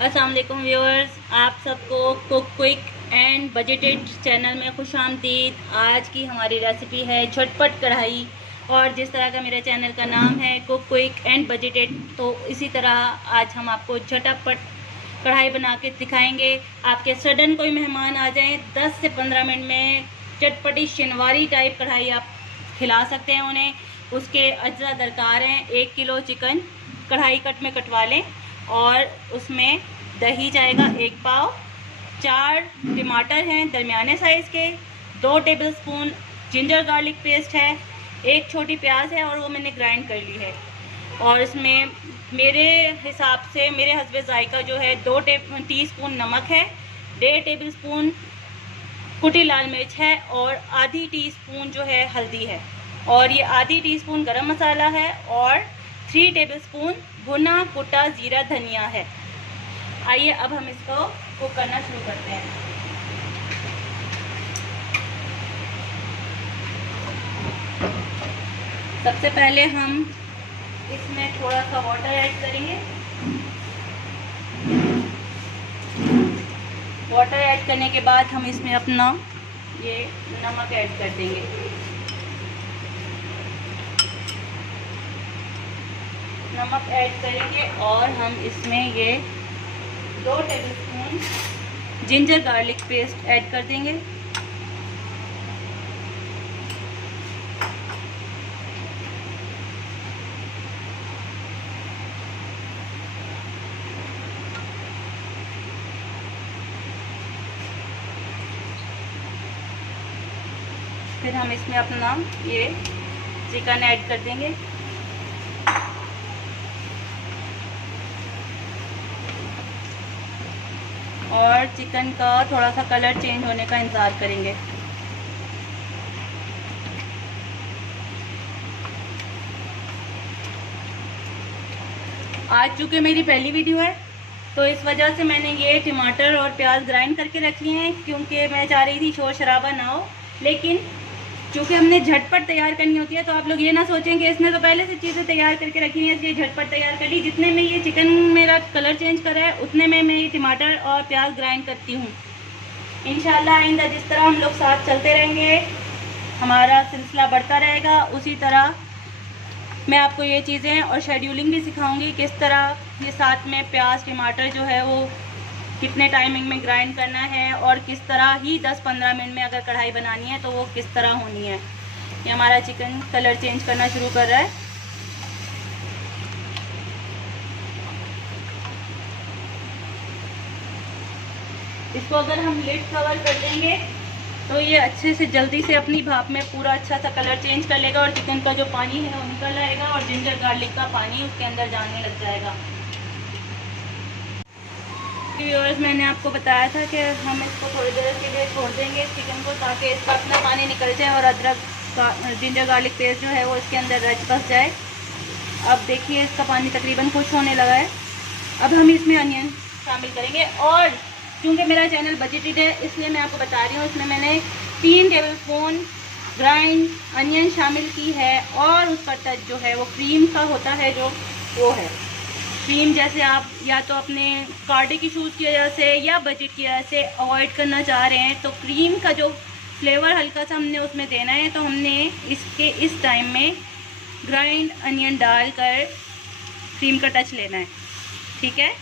अस्सलाम वालेकुम व्यूअर्स, आप सबको cook quick and budgeted channel में खुश आमदीद। आज की हमारी रेसिपी है झटपट कढ़ाई, और जिस तरह का मेरे चैनल का नाम है कुक क्विक एंड बजटेड, तो इसी तरह आज हम आपको झटपट कढ़ाई बना के दिखाएंगे। आपके सडन कोई मेहमान आ जाएं, 10 से 15 मिनट में चटपटी शनवारी टाइप कढ़ाई आप खिला सकते हैं उन्हें। उसके अज्जा दरकार हैं 1 किलो चिकन कढ़ाई कट में कटवा लें, और उसमें दही जाएगा 1 पाव, 4 टमाटर हैं दरमियाने साइज़ के, 2 टेबलस्पून जिंजर गार्लिक पेस्ट है, 1 छोटी प्याज है और वो मैंने ग्राइंड कर ली है। और इसमें मेरे हिसाब से मेरे हस्बे जायका जो है 2 टीस्पून नमक है, 1.5 टेबलस्पून कुटी लाल मिर्च है, और आधी टीस्पून जो है हल्दी है, और ये आधी टीस्पून गरम मसाला है, और 3 टेबलस्पून भुना कुटा ज़ीरा धनिया है। आइए अब हम इसको कुक करना शुरू करते हैं। सबसे पहले हम इसमें थोड़ा सा वाटर ऐड करेंगे। वाटर ऐड करने के बाद हम इसमें अपना ये नमक ऐड कर देंगे। नमक ऐड करेंगे और हम इसमें ये 2 tablespoon ginger garlic paste add कर देंगे। फिर हम इसमें अपना ये चिकन ऐड कर देंगे। और चिकन का थोड़ा सा कलर चेंज होने का इंतज़ार करेंगे। आज चूँकि मेरी पहली वीडियो है तो इस वजह से मैंने ये टमाटर और प्याज ग्राइंड करके रख लिए हैं, क्योंकि मैं चाह रही थी शोर शराबा ना हो। लेकिन चूँकि हमने झटपट तैयार करनी होती है, तो आप लोग ये ना सोचें कि इसने तो पहले से चीज़ें तैयार करके रखी हैं इसलिए झटपट तैयार कर ली। जितने में ये चिकन मेरा कलर चेंज कर रहा है उतने में मैं ये टमाटर और प्याज ग्राइंड करती हूँ। इंशाल्लाह आइंदा जिस तरह हम लोग साथ चलते रहेंगे, हमारा सिलसिला बढ़ता रहेगा, उसी तरह मैं आपको ये चीज़ें और शेड्यूलिंग भी सिखाऊँगी, किस तरह ये साथ में प्याज टमाटर जो है वो कितने टाइमिंग में ग्राइंड करना है, और किस तरह ही 10-15 मिनट में अगर कढ़ाई बनानी है तो वो किस तरह होनी है। ये हमारा चिकन कलर चेंज करना शुरू कर रहा है। इसको अगर हम लिड कवर कर देंगे तो ये अच्छे से जल्दी से अपनी भाप में पूरा अच्छा सा कलर चेंज कर लेगा, और चिकन का जो पानी है वो निकल आएगा, और जिंजर गार्लिक का पानी उसके अंदर जाने लग जाएगा। व्यूअर्स, मैंने आपको बताया था कि हम इसको थोड़ी देर के लिए छोड़ देंगे चिकन को, ताकि इसका अपना पानी निकल जाए और अदरक का जिंजर गार्लिक पेस्ट जो है वो इसके अंदर रच बस जाए। अब देखिए इसका पानी तकरीबन खुश होने लगा है। अब हम इसमें अनियन शामिल करेंगे, और चूँकि मेरा चैनल बजटेड है इसलिए मैं आपको बता रही हूँ, इसमें मैंने 3 टेबलस्पून ग्राइंड अनियन शामिल की है, और उसका टच जो है वो क्रीम का होता है, जो वो है क्रीम। जैसे आप या तो अपने कार्डिक इशूज़ की वजह से या बजट की वजह से अवॉइड करना चाह रहे हैं, तो क्रीम का जो फ्लेवर हल्का सा हमने उसमें देना है, तो हमने इसके इस टाइम में ग्राइंड अनियन डालकर क्रीम का टच लेना है। ठीक है,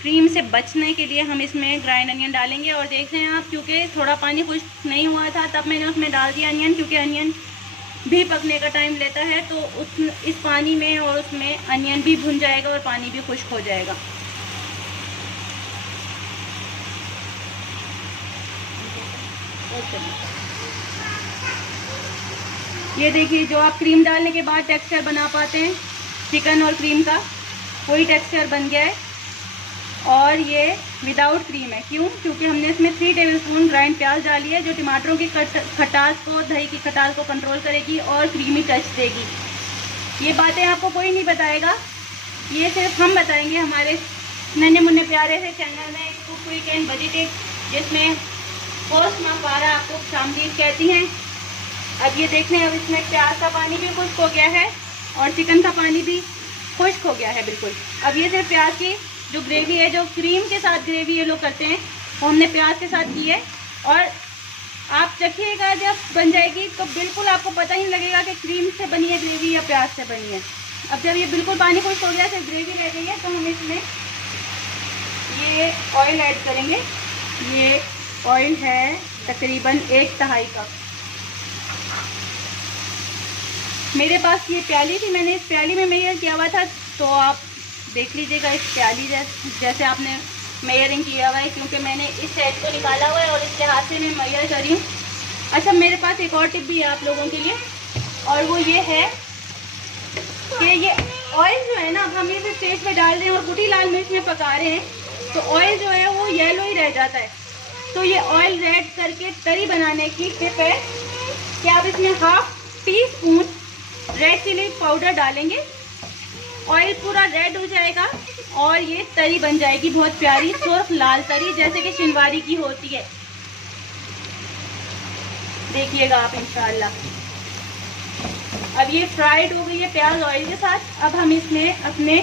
क्रीम से बचने के लिए हम इसमें ग्राइंड अनियन डालेंगे। और देख रहे हैं आप, क्योंकि थोड़ा पानी खुश्क नहीं हुआ था तब मैंने उसमें डाल दिया अनियन, क्योंकि अनियन भी पकने का टाइम लेता है, तो इस पानी में और उसमें अनियन भी भुन जाएगा और पानी भी खुश्क हो जाएगा। ये देखिए, जो आप क्रीम डालने के बाद टेक्सचर बना पाते हैं चिकन और क्रीम का, वही टेक्सचर बन गया है। और ये विदाउट क्रीम है, क्यों? क्योंकि हमने इसमें 3 टेबलस्पून ग्राइंड प्याज डाली है, जो टमाटरों की खटास को, दही की खटास को कंट्रोल करेगी और क्रीमी टच देगी। ये बातें आपको कोई नहीं बताएगा, ये सिर्फ हम बताएंगे हमारे नन्हे मुन्ने प्यारे से चैनल में, कुक क्विक एंड बजटेड, जिसमें पोस्ट माफारा आपको शामिल कहती हैं। अब ये देख लें, अब इसमें प्याज का पानी भी खुश्क हो गया है और चिकन का पानी भी खुश्क हो गया है बिल्कुल। अब ये सिर्फ प्याज की जो ग्रेवी है, जो क्रीम के साथ ग्रेवी ये लोग करते हैं, वो हमने प्याज के साथ की है। और आप चखिएगा जब बन जाएगी तो बिल्कुल आपको पता ही नहीं लगेगा कि क्रीम से बनी है ग्रेवी या प्याज से बनी है। अब जब ये बिल्कुल पानी खुश्क हो गया, सिर्फ ग्रेवी रह गई है, तो हम इसमें ये ऑयल ऐड करेंगे। ये ऑयल है तकरीबन 1/2 कप। मेरे पास ये प्याली थी, मैंने इस प्याली में मेजर किया हुआ था, तो आप देख लीजिएगा इस प्याली जैसे आपने मेजरिंग किया हुआ है, क्योंकि मैंने इस सेट को निकाला हुआ है और इसके हाथ से मैं मेजर कर रही हूँ। अच्छा, मेरे पास एक और टिप भी है आप लोगों के लिए, और वो ये है कि ये ऑयल जो है ना, हम इस स्टेज पे डाल रहे हैं और कुटी लाल मिर्च में पका रहे हैं, तो ऑयल जो है वो येलो ही रह जाता है। तो ये ऑयल रेड करके तरी बनाने की टिप है कि आप इसमें 1/2 टीस्पून रेड चिली पाउडर डालेंगे, ऑयल पूरा रेड हो जाएगा और ये तरी बन जाएगी बहुत प्यारी सुर्ख लाल तरी, जैसे कि शिनवारी की होती है। देखिएगा आप इंशाल्लाह। अब ये फ्राइड हो गई है प्याज ऑयल के साथ। अब हम इसमें अपने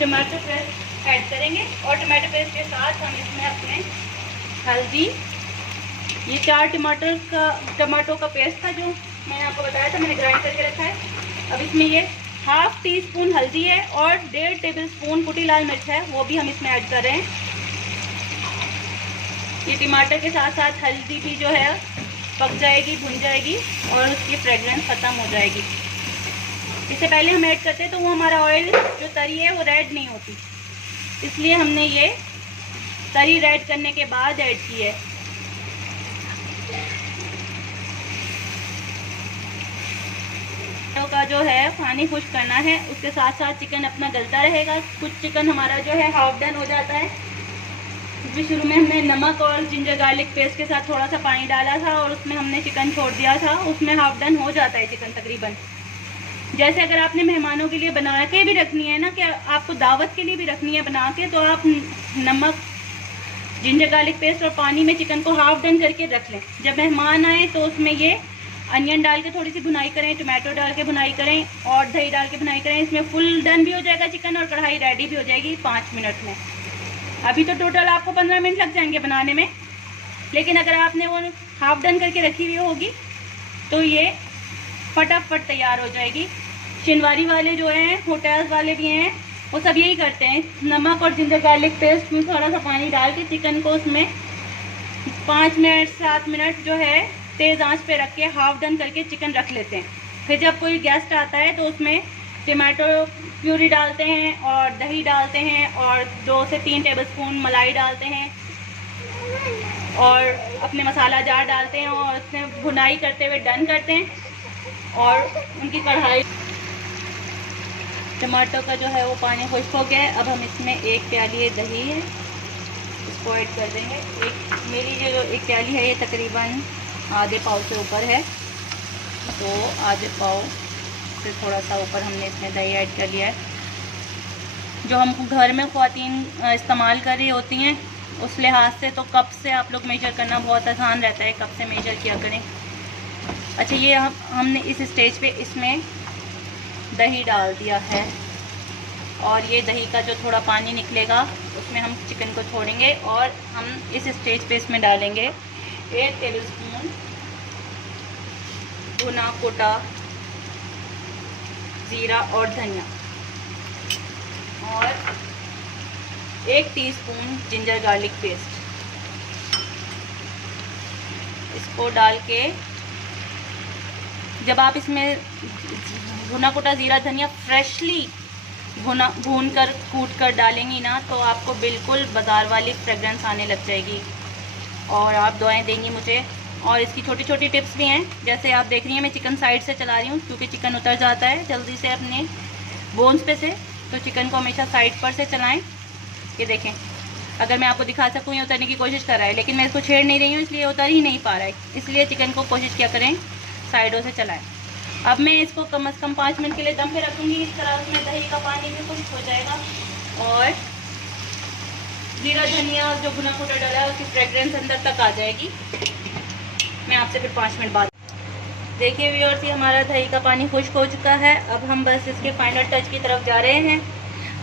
टमाटो पेस्ट ऐड करेंगे और टमाटो पेस्ट के साथ हम इसमें अपने हल्दी, ये 4 टमाटो का पेस्ट था जो मैंने आपको बताया था, मैंने ग्राइंड करके रखा है। अब इसमें ये 1/2 टीस्पून हल्दी है और 1.5 टेबलस्पून कुटी लाल मिर्च है, वो भी हम इसमें ऐड कर रहे हैं। ये टमाटर के साथ साथ हल्दी भी जो है पक जाएगी, भुन जाएगी और उसकी फ्रेगरेंस ख़त्म हो जाएगी। इससे पहले हम ऐड करते हैं तो वो हमारा ऑयल जो तरी है वो रेड नहीं होती, इसलिए हमने ये तरी रेड करने के बाद ऐड की है। का जो है पानी खुश्क करना है, उसके साथ साथ चिकन अपना गलता रहेगा। कुछ चिकन हमारा जो है हाफ डन हो जाता है, क्योंकि शुरू में हमने नमक और जिंजर गार्लिक पेस्ट के साथ थोड़ा सा पानी डाला था और उसमें हमने चिकन छोड़ दिया था, उसमें हाफ डन हो जाता है चिकन तकरीबन। जैसे अगर आपने मेहमानों के लिए बना के भी रखनी है ना, कि आपको दावत के लिए भी रखनी है बना के, तो आप नमक, जिंजर गार्लिक पेस्ट और पानी में चिकन को हाफ डन करके रख लें। जब मेहमान आए तो उसमें ये अनियन डाल के थोड़ी सी भुनाई करें, टमाटो डाल के भुनाई करें और दही डाल के भुनाई करें। इसमें फुल डन भी हो जाएगा चिकन और कढ़ाई रेडी भी हो जाएगी 5 मिनट में। अभी तो टोटल आपको 15 मिनट लग जाएंगे बनाने में, लेकिन अगर आपने वो हाफ डन करके रखी हुई होगी तो ये फटाफट तैयार हो जाएगी। शिनवारी वाले जो हैं, होटल्स वाले भी हैं, वो सब यही करते हैं, नमक और जिंजर गार्लिक पेस्ट में थोड़ा सा पानी डाल के चिकन को उसमें 5 मिनट 7 मिनट जो है तेज़ आंच पे रख के हाफ डन करके चिकन रख लेते हैं। फिर जब कोई गेस्ट आता है तो उसमें टमाटो प्यूरी डालते हैं और दही डालते हैं और 2 से 3 टेबलस्पून मलाई डालते हैं और अपने मसाला जार डालते हैं और उसमें भुनाई करते हुए डन करते हैं। और उनकी कढ़ाई, टमाटो का जो है वो पानी खुश्क हो गया है। अब हम इसमें 1 प्याली दही है, इसको ऐड कर देंगे। मेरी जो 1 प्याली है ये तकरीबन आधे पाव से ऊपर है, तो आधे पाव से थोड़ा सा ऊपर हमने इसमें दही ऐड कर लिया है। जो हम घर में ख़वातीन इस्तेमाल कर रही होती हैं उस लिहाज से तो कप से आप लोग मेजर करना बहुत आसान रहता है, कप से मेजर किया करें। अच्छा, ये हमने इस स्टेज पे इसमें दही डाल दिया है और ये दही का जो थोड़ा पानी निकलेगा उसमें हम चिकन को छोड़ेंगे और हम इस स्टेज पे इसमें डालेंगे 1 टेबलस्पून भुना कोटा जीरा और धनिया और 1 टीस्पून जिंजर गार्लिक पेस्ट। इसको डाल के जब आप इसमें भुना कोटा जीरा धनिया फ्रेशली भून कर कूट कर डालेंगी ना, तो आपको बिल्कुल बाज़ार वाली फ्रेगरेंस आने लग जाएगी और आप दुआएं देंगी मुझे। और इसकी छोटी छोटी टिप्स भी हैं, जैसे आप देख रही हैं मैं चिकन साइड से चला रही हूँ क्योंकि चिकन उतर जाता है जल्दी से अपने बोन्स पे से, तो चिकन को हमेशा साइड पर से चलाएं। ये देखें, अगर मैं आपको दिखा सकूँ ये उतरने की कोशिश कर रहा है, लेकिन मैं इसको छेड़ नहीं रही हूँ इसलिए उतर ही नहीं पा रहा है, इसलिए चिकन को कोशिश किया करें साइडों से चलाएं। अब मैं इसको कम से कम 5 मिनट के लिए दम पे रखूँगी। इस तरह उसमें दही का पानी भी खुश्क हो जाएगा और जीरा धनिया जो भुना कोटा डाला है उसकी फ्रेगरेंस अंदर तक आ जाएगी। मैं आपसे फिर 5 मिनट बाद। देखिए व्यूअर्स, ये हमारा दही का पानी खुश्क हो चुका है। अब हम बस इसके फाइनल टच की तरफ जा रहे हैं।